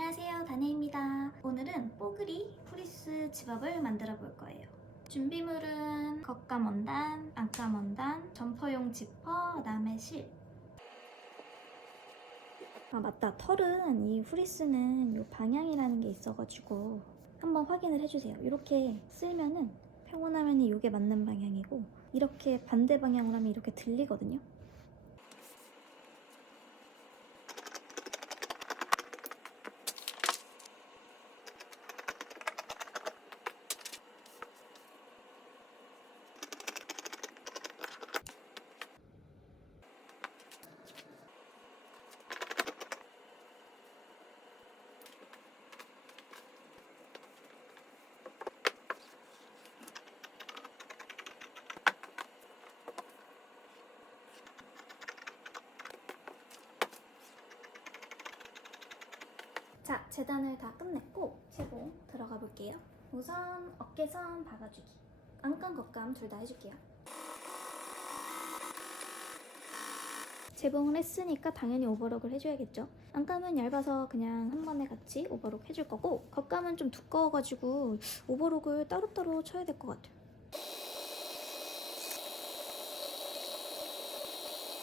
안녕하세요, 다네입니다. 오늘은 뽀글이 프리스 집업을 만들어 볼 거예요. 준비물은 겉감 원단, 안감 원단, 점퍼용 지퍼, 그다음에 실. 아 맞다, 털은 이 프리스는 이 방향이라는 게 있어가지고 한번 확인을 해주세요. 이렇게 쓸면은 평온하면 이게 맞는 방향이고, 이렇게 반대 방향으로 하면 이렇게 들리거든요. 자, 재단을 다 끝냈고 채봉 들어가 볼게요. 우선 어깨선 박아주기, 안감 겉감 둘 다 해줄게요. 재봉을 했으니까 당연히 오버록을 해줘야겠죠. 안감은 얇아서 그냥 한 번에 같이 오버록 해줄 거고, 겉감은 좀 두꺼워가지고 오버록을 따로따로 쳐야 될 것 같아요.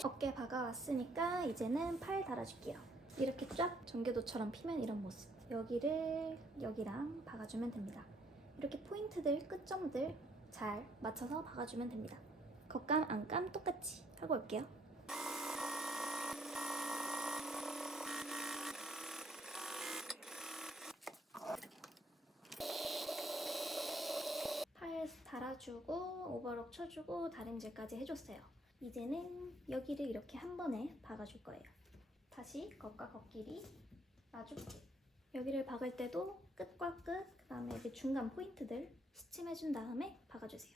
어깨 박아왔으니까 이제는 팔 달아줄게요. 이렇게 쫙 전개도처럼 피면 이런 모습. 여기를 여기랑 박아주면 됩니다. 이렇게 포인트들, 끝점들 잘 맞춰서 박아주면 됩니다. 겉감, 안감 똑같이 하고 올게요. 팔 달아주고 오버록 쳐주고 다림질까지 해줬어요. 이제는 여기를 이렇게 한 번에 박아줄 거예요. 다시 겉과 겉끼리 놔주고, 여기를 박을 때도 끝과 끝, 그 다음에 여기 중간 포인트들 스침해준 다음에 박아주세요.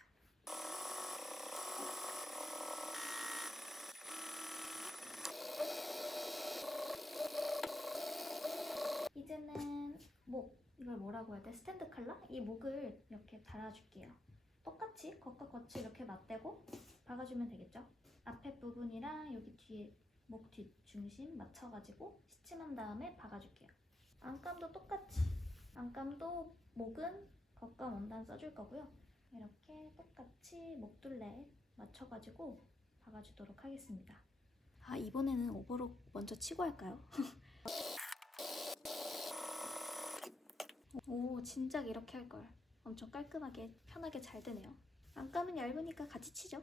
이제는 목, 이걸 뭐라고 해야 돼? 스탠드 칼라? 이 목을 이렇게 달아줄게요. 똑같이 겉과 겉이 이렇게 맞대고 박아주면 되겠죠? 앞에 부분이랑 여기 뒤에 목 뒤 중심 맞춰가지고 스침한 다음에 박아줄게요. 안감도 똑같이, 안감도 목은 겉감 원단 써줄 거고요. 이렇게 똑같이 목둘레 맞춰가지고 박아주도록 하겠습니다. 아, 이번에는 오버록 먼저 치고 할까요? 오, 진작 이렇게 할걸. 엄청 깔끔하게 편하게 잘 되네요. 안감은 얇으니까 같이 치죠.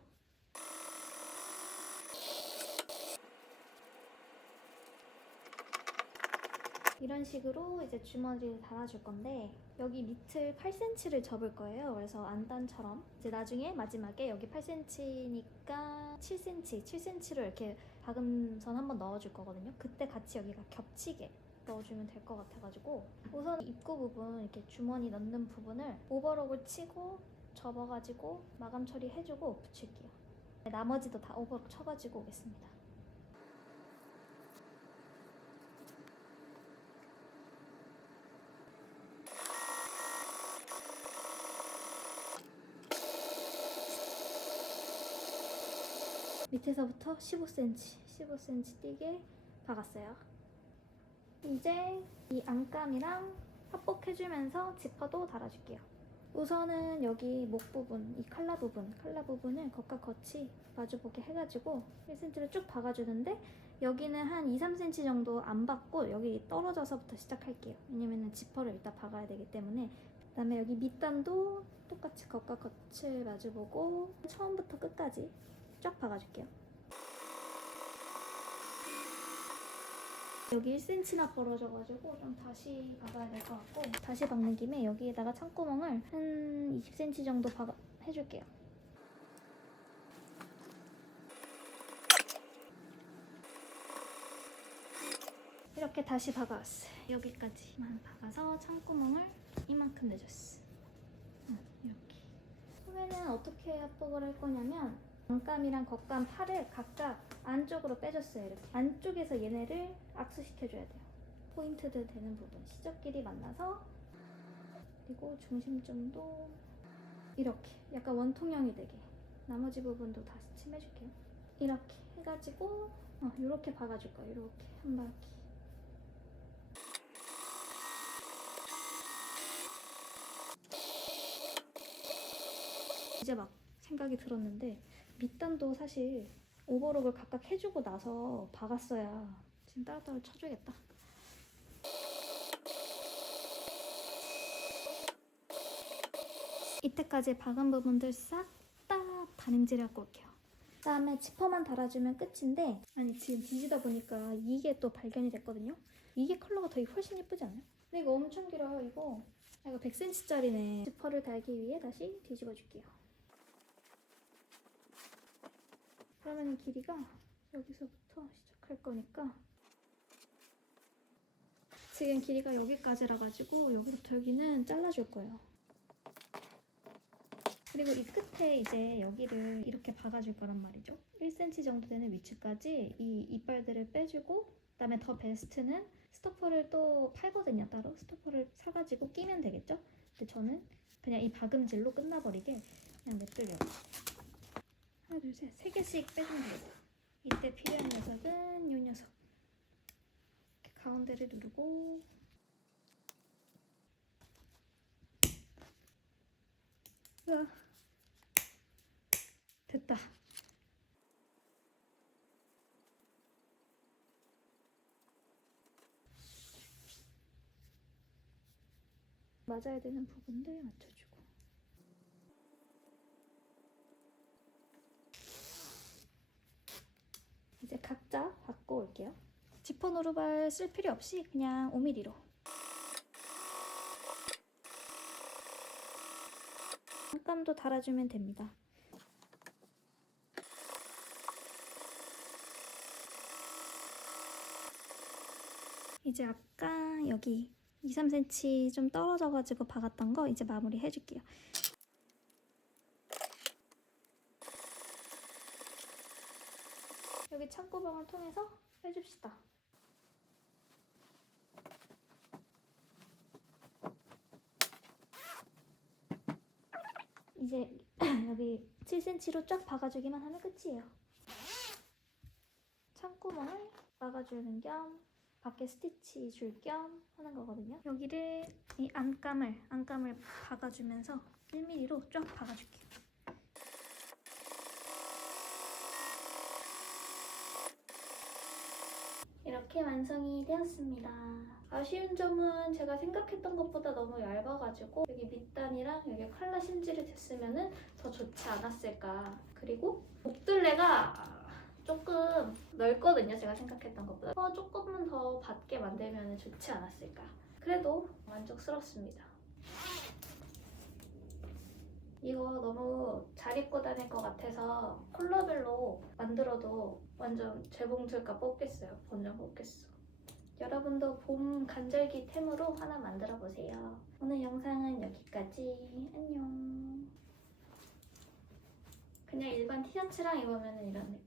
이런 식으로 이제 주머니를 달아줄 건데, 여기 밑을 8cm를 접을 거예요. 그래서 안단처럼 이제 나중에 마지막에 여기 8cm니까 7cm로 이렇게 박음선 한번 넣어줄 거거든요. 그때 같이 여기가 겹치게 넣어주면 될 것 같아가지고, 우선 입구 부분, 이렇게 주머니 넣는 부분을 오버록을 치고 접어가지고 마감 처리해주고 붙일게요. 나머지도 다 오버록 쳐가지고 오겠습니다. 밑에서부터 15cm 띄게 박았어요. 이제 이 안감이랑 합복해주면서 지퍼도 달아줄게요. 우선은 여기 목 부분, 이 칼라 부분을 겉과 겉이 마주보게 해가지고 1cm를 쭉 박아주는데, 여기는 한 2, 3cm 정도 안 박고 여기 떨어져서부터 시작할게요. 왜냐면 지퍼를 일단 박아야 되기 때문에. 그 다음에 여기 밑단도 똑같이 겉과 겉을 마주보고 처음부터 끝까지 쫙 박아줄게요. 여기 1cm나 벌어져가지고 좀 다시 박아야 될 것 같고, 다시 박는 김에 여기에다가 창구멍을 한 20cm 정도 해줄게요. 이렇게 다시 박아왔어요. 여기까지만 박아서 창구멍을 이만큼 내줬어. 이렇게. 그러면은 어떻게 합복을 할 거냐면, 안감이랑 겉감 팔을 각각 안쪽으로 빼줬어요. 이렇게 안쪽에서 얘네를 악수시켜줘야 돼요. 포인트들 되는 부분 시접끼리 만나서, 그리고 중심점도 이렇게 약간 원통형이 되게, 나머지 부분도 다 스침해줄게요. 이렇게 해가지고 이렇게 박아줄 거예요. 이렇게 한 바퀴. 이제 막 생각이 들었는데 밑단도 사실 오버록을 각각 해주고 나서 박았어야 지금 따로따로 쳐줘야겠다. 이때까지 박은 부분들 싹 다 다림질해갖고 올게요. 그다음에 지퍼만 달아주면 끝인데, 아니 지금 뒤지다 보니까 이게 또 발견이 됐거든요. 이게 컬러가 더 훨씬 예쁘지 않아요? 근데 이거 엄청 길어요. 이거 100cm짜리네. 지퍼를 달기 위해 다시 뒤집어 줄게요. 그러면 길이가 여기서부터 시작할 거니까, 지금 길이가 여기까지라 가지고 여기부터 여기는 잘라줄 거예요. 그리고 이 끝에 이제 여기를 이렇게 박아줄 거란 말이죠. 1cm 정도 되는 위치까지 이 이빨들을 빼주고, 그다음에 더 베스트는 스토퍼를 또 팔거든요. 따로 스토퍼를 사가지고 끼면 되겠죠. 근데 저는 그냥 이 박음질로 끝나버리게 그냥 냅두려고. 하나 둘 셋 3개씩 빼주면 되고, 이때 필요한 녀석은 이 녀석 이렇게 가운데를 누르고, 으아, 됐다. 맞아야 되는 부분들 맞춰주고. 이제 각자 바꿔 올게요. 지퍼 노루발 쓸 필요 없이 그냥 5mm로. 한 감도 달아주면 됩니다. 이제 아까 여기 2-3cm 좀 떨어져가지고 박았던 거 이제 마무리 해줄게요. 여기 창고병을 통해서 해줍시다. 이제 여기 7cm로 쫙 박아주기만 하면 끝이에요. 창구멍을 막아주는 겸 밖에 스티치 줄 겸 하는 거거든요. 여기를 이 안감을 박아주면서 1mm로 쫙 박아줄게요. 이렇게 완성이 되었습니다. 아쉬운 점은 제가 생각했던 것보다 너무 얇아가지고 여기 밑단이랑 여기 칼라 심질이 됐으면 더 좋지 않았을까. 그리고 목둘레가 조금 넓거든요. 제가 생각했던 것보다. 조금만 더 받게 만들면 좋지 않았을까. 그래도 만족스럽습니다. 이거 너무 잘 입고 다닐 것 같아서 컬러별로 만들어도 완전 재봉틀값 뽑겠어요. 본전 뽑겠어. 여러분도 봄 간절기템으로 하나 만들어 보세요. 오늘 영상은 여기까지. 안녕. 그냥 일반 티셔츠랑 입으면 이런 느낌.